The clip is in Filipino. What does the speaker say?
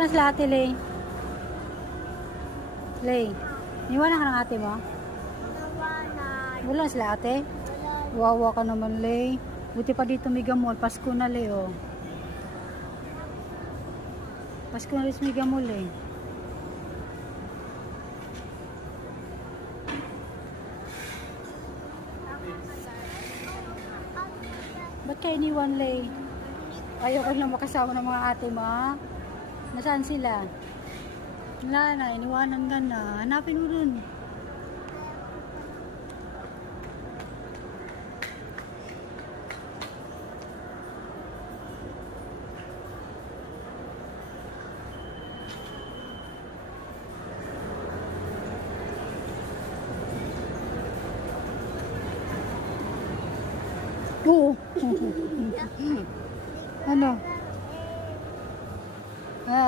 ka na sila ate, Lay. Lay, niwanan ka ng ate mo? Nawanan. Wala sila ate? Wala. Wawa ka naman, Lay. Buti pa dito Mega Mall. Pasko na, Lay, oh. Pasko na rin sa Mega Mall, eh. Ba't kayo iniwan, Lay? Ayaw ko lang makasama ng mga ate mo, ha? Nasaan sila? Wala na, iniwanan ka na. Hanapin mo dun. Oo. Ano?